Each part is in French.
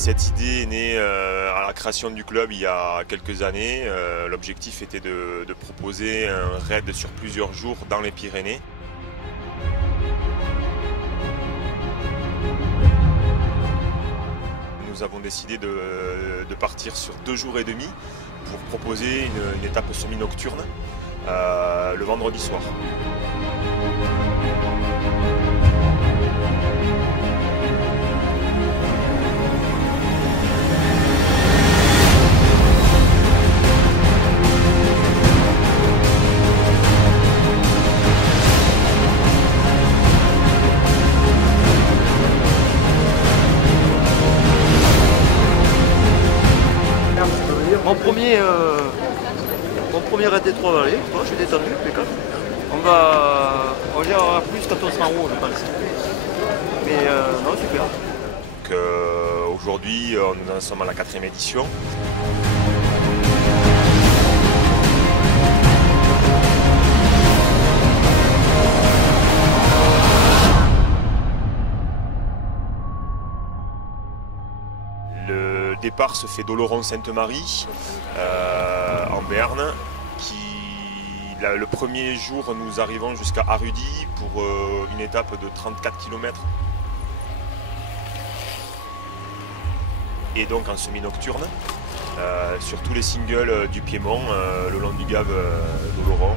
Cette idée est née à la création du club il y a quelques années. L'objectif était de proposer un raid sur plusieurs jours dans les Pyrénées. Nous avons décidé de partir sur 2 jours et demi pour proposer une étape semi-nocturne le vendredi soir. Mon premier raid des Trois-Vallées, je suis détendu, impeccable. On y aura plus quand on sera en haut, je pense. Mais non, super. Aujourd'hui, nous en sommes à la 4e édition. Le départ se fait d'Oloron-Sainte-Marie en Béarn. Le premier jour, nous arrivons jusqu'à Arudy pour une étape de 34 km. Et donc en semi-nocturne, sur tous les singles du Piémont, le long du Gave d'Oloron.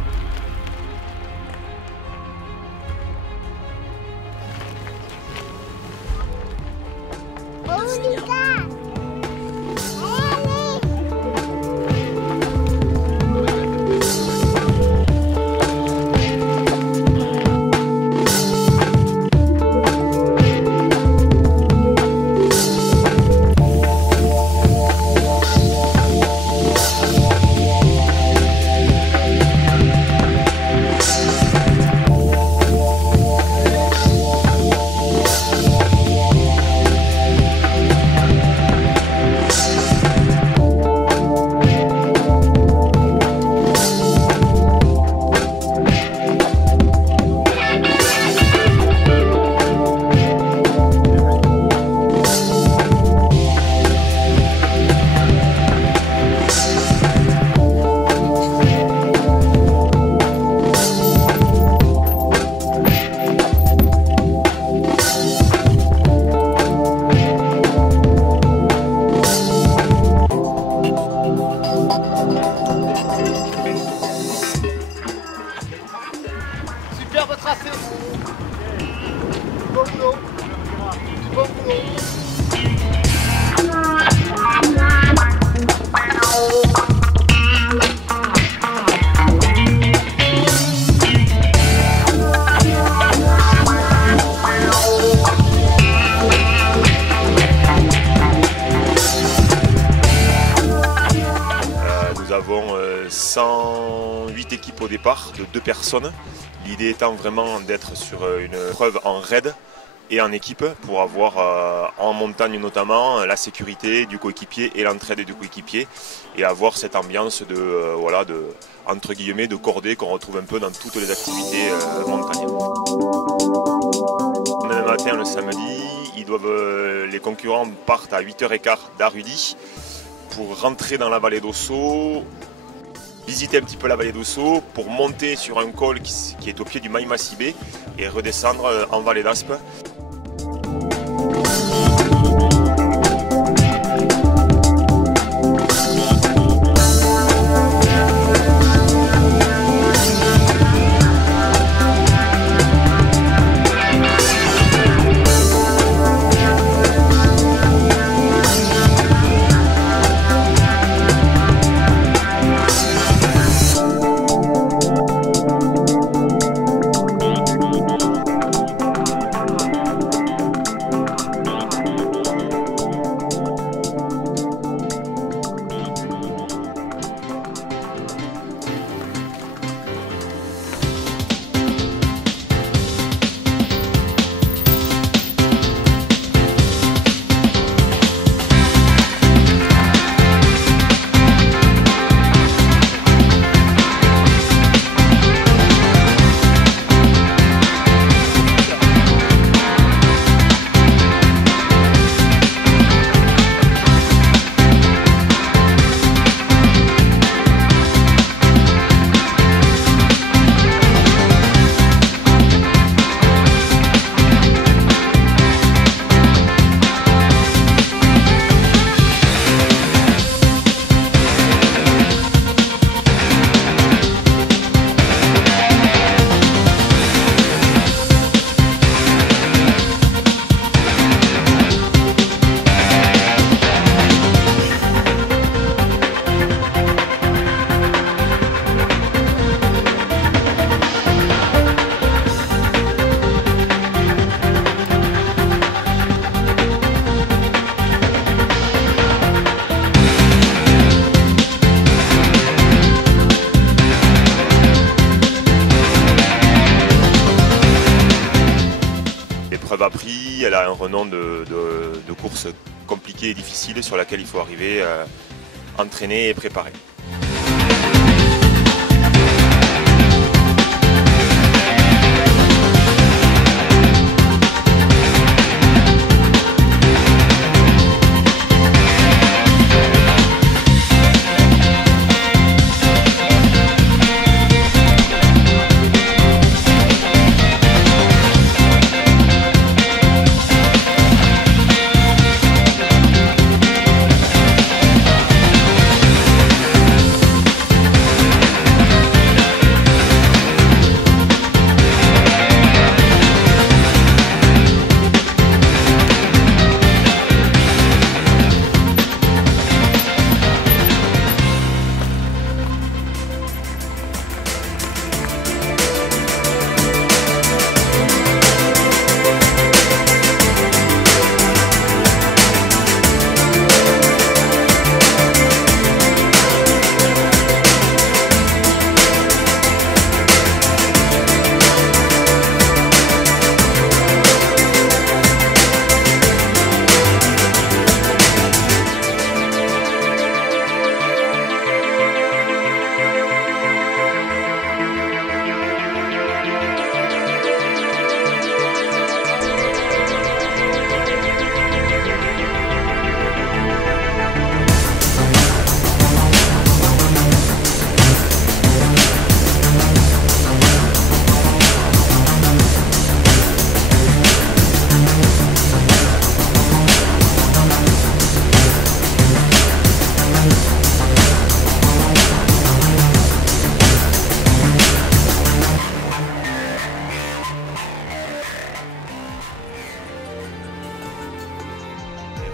Superbe tracé. Bon boulot. Bon boulot. Nous avons 108 équipes au départ de 2 personnes. L'idée étant vraiment d'être sur une preuve en raid et en équipe pour avoir en montagne notamment la sécurité du coéquipier et l'entraide du coéquipier et avoir cette ambiance de, entre guillemets, de cordée qu'on retrouve un peu dans toutes les activités montagnères. Le matin, le samedi, les concurrents partent à 8h15 d'Arudy pour rentrer dans la vallée d'Ossau, visiter un petit peu la vallée d'Ossau pour monter sur un col qui est au pied du Maï-Massibé et redescendre en vallée d'Aspe. elle a un renom de course compliquée et difficile sur laquelle il faut arriver entraîné et préparé.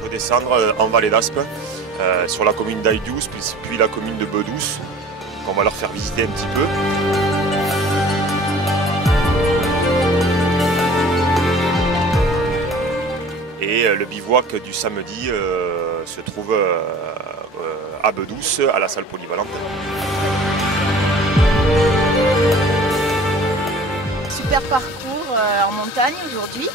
Redescendre en vallée d'Aspe, sur la commune d'Aïdous, puis la commune de Bedous. On va leur faire visiter un petit peu. Et le bivouac du samedi se trouve à Bedous, à la salle polyvalente. Super parcours en montagne aujourd'hui.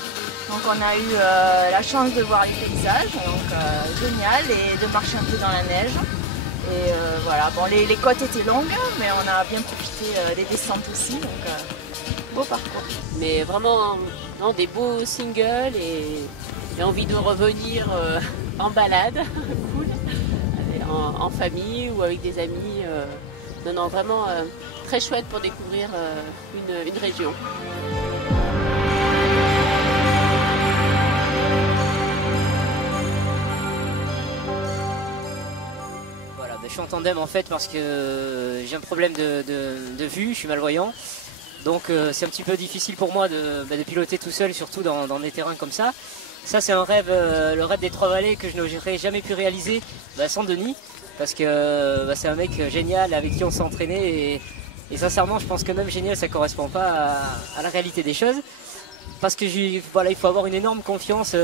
Donc on a eu la chance de voir les paysages, donc génial, et de marcher un peu dans la neige. Et voilà, bon, les côtes étaient longues, mais on a bien profité des descentes aussi, donc beau parcours. Mais vraiment non, des beaux singles et envie de revenir en balade, cool, en famille ou avec des amis. Non, vraiment très chouette pour découvrir une région. Je suis en tandem en fait parce que j'ai un problème de vue, je suis malvoyant. Donc c'est un petit peu difficile pour moi de piloter tout seul, surtout dans des terrains comme ça. Ça c'est un rêve, le rêve des Trois-Vallées que je n'aurais jamais pu réaliser sans Denis. Parce que c'est un mec génial avec qui on s'est entraîné et sincèrement je pense que même génial ça ne correspond pas à la réalité des choses. Parce que voilà, il faut avoir une énorme confiance.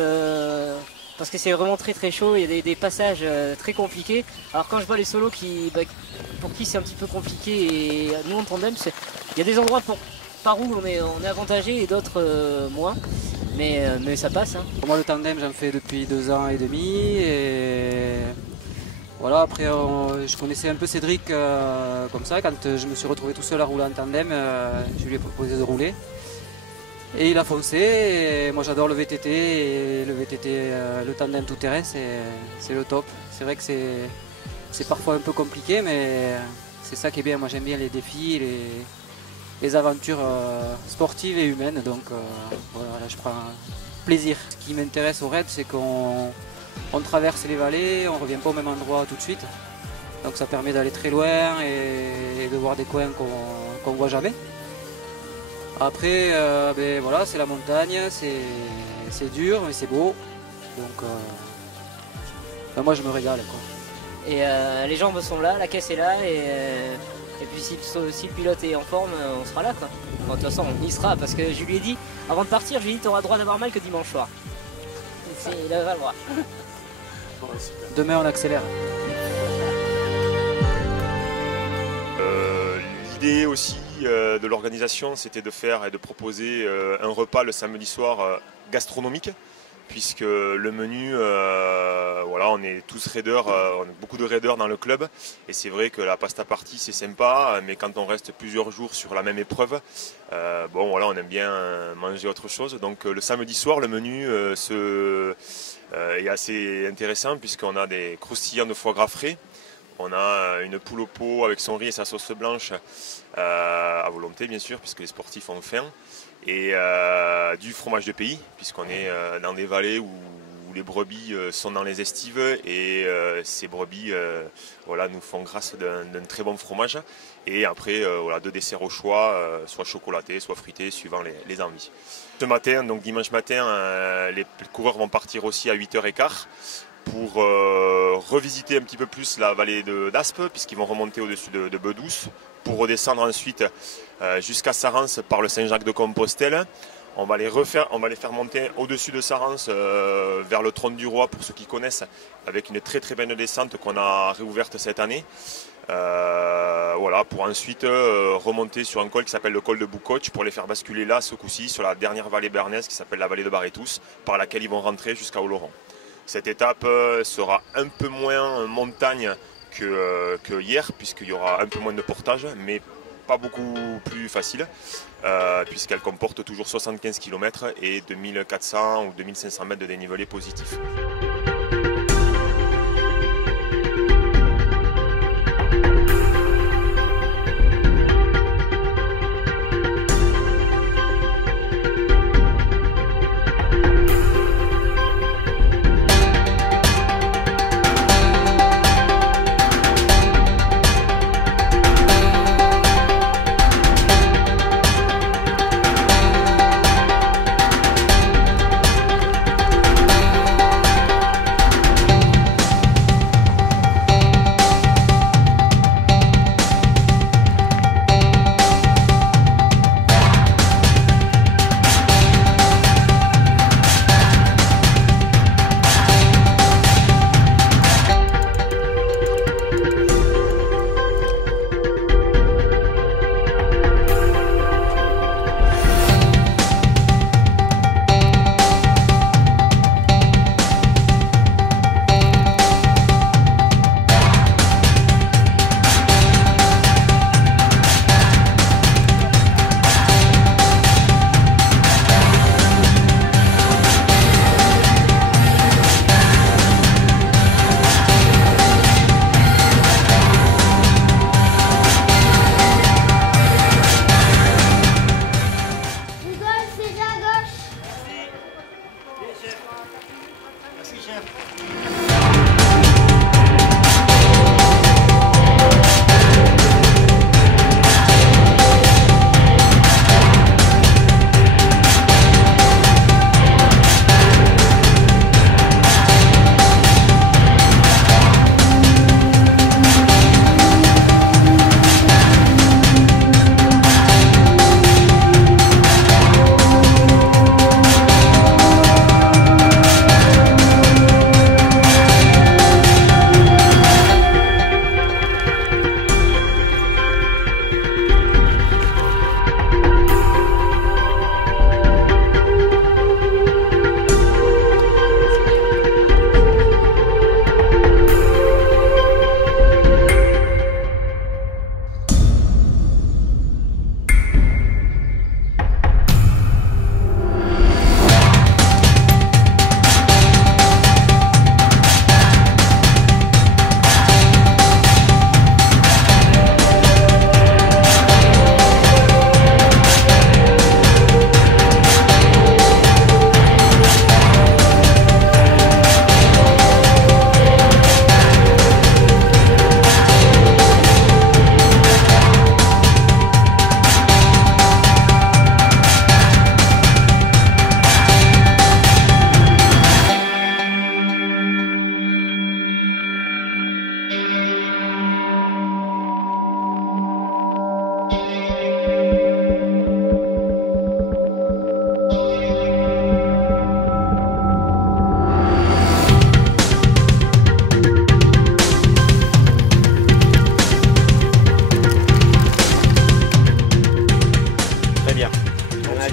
Parce que c'est vraiment très très chaud, il y a des passages très compliqués. Alors quand je vois les solos pour qui c'est un petit peu compliqué et nous en tandem, il y a des endroits par où on est avantagé et d'autres moins. Mais ça passe. Hein. Moi le tandem j'en fais depuis 2 ans et demi. Et voilà, après je connaissais un peu Cédric comme ça. Quand je me suis retrouvé tout seul à rouler en tandem, je lui ai proposé de rouler. Et il a foncé, et moi j'adore le VTT, et le VTT, le tandem tout terrain, c'est le top. C'est vrai que c'est parfois un peu compliqué, mais c'est ça qui est bien. Moi j'aime bien les défis, les aventures sportives et humaines, donc voilà, là je prends plaisir. Ce qui m'intéresse au raid, c'est qu'on traverse les vallées, on ne revient pas au même endroit tout de suite. Donc ça permet d'aller très loin et de voir des coins qu'on ne voit jamais. Après, voilà, c'est la montagne, c'est dur, mais c'est beau. Donc, moi, je me régale, quoi. Et les jambes sont là, la caisse est là, et puis si le pilote est en forme, on sera là, quoi. Bon, de toute façon, on y sera, parce que je lui ai dit, avant de partir, je lui ai dit, tu auras le droit d'avoir mal que dimanche soir. Il avait le droit. Demain, on accélère. L'idée aussi de l'organisation, c'était de faire et de proposer un repas le samedi soir gastronomique puisque le menu, voilà, on est tous raideurs, on a beaucoup de raideurs dans le club, et c'est vrai que la pasta party c'est sympa, mais quand on reste plusieurs jours sur la même épreuve, bon voilà, on aime bien manger autre chose. Donc le samedi soir, le menu est assez intéressant puisqu'on a des croustillants de foie gras frais. On a une poule au pot avec son riz et sa sauce blanche à volonté bien sûr, puisque les sportifs ont faim. Et du fromage de pays, puisqu'on est dans des vallées où les brebis sont dans les estives. Et ces brebis voilà, nous font grâce d'un très bon fromage. Et après, voilà, 2 desserts au choix, soit chocolaté, soit fruité, suivant les envies. Ce matin, donc dimanche matin, les coureurs vont partir aussi à 8h15. Pour revisiter un petit peu plus la vallée d'Aspe, puisqu'ils vont remonter au-dessus de Bedouce, pour redescendre ensuite jusqu'à Sarens par le Saint-Jacques-de-Compostelle. On va les faire monter au-dessus de Sarens vers le Trône du Roi, pour ceux qui connaissent, avec une très très belle descente qu'on a réouverte cette année. Voilà, pour ensuite remonter sur un col qui s'appelle le col de Boucoche, pour les faire basculer là, ce coup-ci, sur la dernière vallée bernaise qui s'appelle la vallée de Barétous, par laquelle ils vont rentrer jusqu'à Oloron. Cette étape sera un peu moins montagne que hier, puisqu'il y aura un peu moins de portage, mais pas beaucoup plus facile, puisqu'elle comporte toujours 75 km et 2400 ou 2500 mètres de dénivelé positif.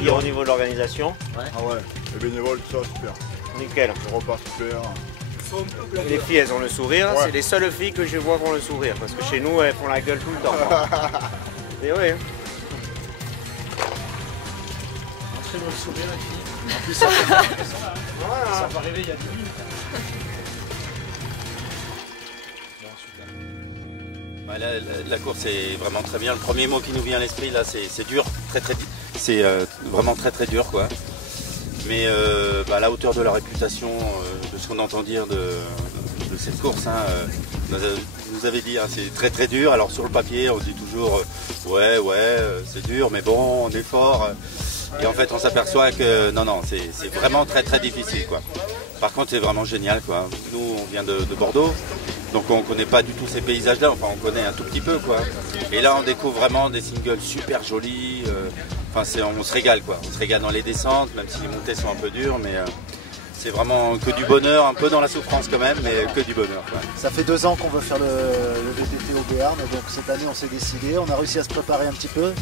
Au niveau de l'organisation. Ah ouais, les bénévoles, tout ça, super. Nickel. Le repas super. Les filles, elles ont le sourire. Ouais. C'est les seules filles que je vois qui ont le sourire. Parce que chez nous, elles font la gueule tout le temps. Et oui. Très bon sourire, les filles. En plus, ça va arriver il y a 10 minutes. Bah, la course est vraiment très bien. Le premier mot qui nous vient à l'esprit là, c'est dur, c'est vraiment très dur quoi. Mais à la hauteur de la réputation, de ce qu'on entend dire de cette course, hein, vous avez dit, hein, c'est très dur. Alors sur le papier, on dit toujours ouais, c'est dur, mais bon, on est fort. Et en fait, on s'aperçoit que non, c'est vraiment très difficile quoi. Par contre, c'est vraiment génial quoi. Nous, on vient de Bordeaux. Donc on ne connaît pas du tout ces paysages-là, enfin on connaît un tout petit peu quoi. Et là on découvre vraiment des singles super jolis, on se régale quoi. On se régale dans les descentes, même si les montées sont un peu dures, mais c'est vraiment que du bonheur, un peu dans la souffrance quand même, mais que du bonheur quoi. Ça fait 2 ans qu'on veut faire le VTT au Béarn, donc cette année on s'est décidé, on a réussi à se préparer un petit peu.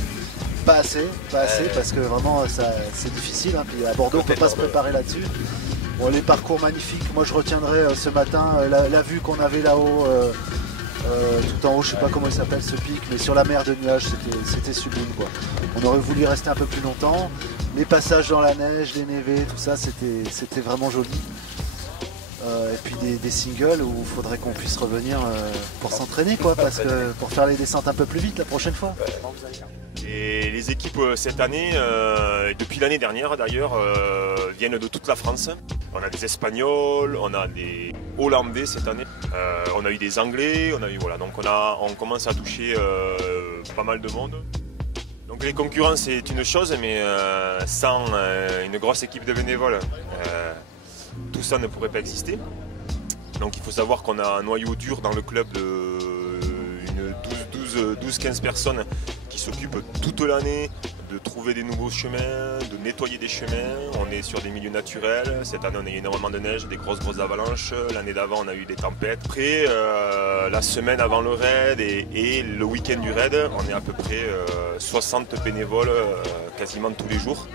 Pas assez, parce que vraiment c'est difficile, hein. Puis à Bordeaux on ne peut pas se préparer là-dessus. Bon, les parcours magnifiques, moi je retiendrai ce matin la vue qu'on avait là-haut, tout en haut, je sais pas comment il s'appelle ce pic, mais sur la mer de nuages, c'était sublime quoi. On aurait voulu rester un peu plus longtemps, les passages dans la neige, les névés, tout ça, c'était vraiment joli. Et puis des singles où il faudrait qu'on puisse revenir pour s'entraîner quoi, parce que pour faire les descentes un peu plus vite la prochaine fois. Et les équipes cette année, depuis l'année dernière d'ailleurs, viennent de toute la France. On a des Espagnols, on a des Hollandais cette année, on a eu des Anglais, donc on commence à toucher pas mal de monde. Donc les concurrents c'est une chose, mais sans une grosse équipe de bénévoles, tout ça ne pourrait pas exister. Donc il faut savoir qu'on a un noyau dur dans le club de 12-15 personnes qui s'occupent toute l'année de trouver des nouveaux chemins, de nettoyer des chemins. On est sur des milieux naturels. Cette année on a eu énormément de neige, des grosses avalanches. L'année d'avant on a eu des tempêtes. Après la semaine avant le raid et le week-end du raid, on est à peu près 60 bénévoles quasiment tous les jours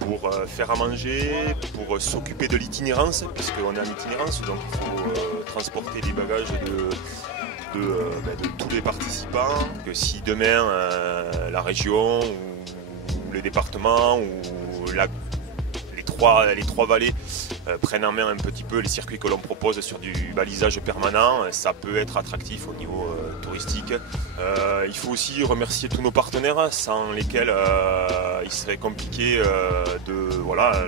pour faire à manger, pour s'occuper de l'itinérance, puisqu'on est en itinérance, donc il faut transporter les bagages de tous les participants. Que si demain la région ou le département ou les trois vallées prennent en main un petit peu les circuits que l'on propose sur du balisage permanent, ça peut être attractif au niveau touristique. Il faut aussi remercier tous nos partenaires sans lesquels il serait compliqué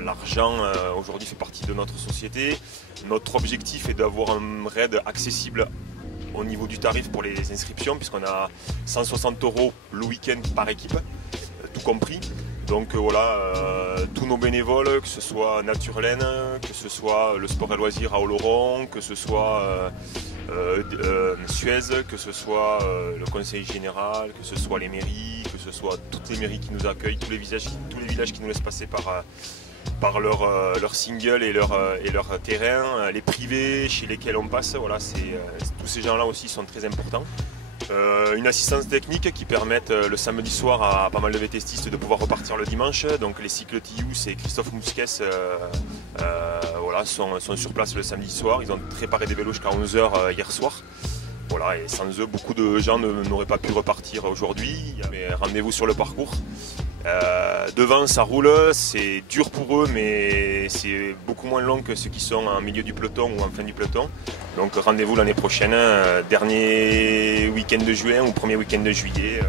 l'argent aujourd'hui fait partie de notre société. Notre objectif est d'avoir un raid accessible au niveau du tarif pour les inscriptions, puisqu'on a 160 € le week-end par équipe, tout compris. Donc tous nos bénévoles, que ce soit Naturelaine, que ce soit le sport et loisirs à Oloron, que ce soit Suez, que ce soit le conseil général, que ce soit les mairies, que ce soit toutes les mairies qui nous accueillent, tous les villages qui nous laissent passer par leur single et leur terrain, les privés chez lesquels on passe, tous ces gens-là aussi sont très importants. Une assistance technique qui permet le samedi soir à pas mal de vétestistes de pouvoir repartir le dimanche. Donc les cycles Tius et Christophe Mousquet sont sur place le samedi soir. Ils ont préparé des vélos jusqu'à 11 h hier soir. Et sans eux, beaucoup de gens n'auraient pas pu repartir aujourd'hui. Mais rendez-vous sur le parcours. Devant ça roule, c'est dur pour eux, mais c'est beaucoup moins long que ceux qui sont en milieu du peloton ou en fin du peloton. Donc rendez-vous l'année prochaine, dernier week-end de juin ou premier week-end de juillet.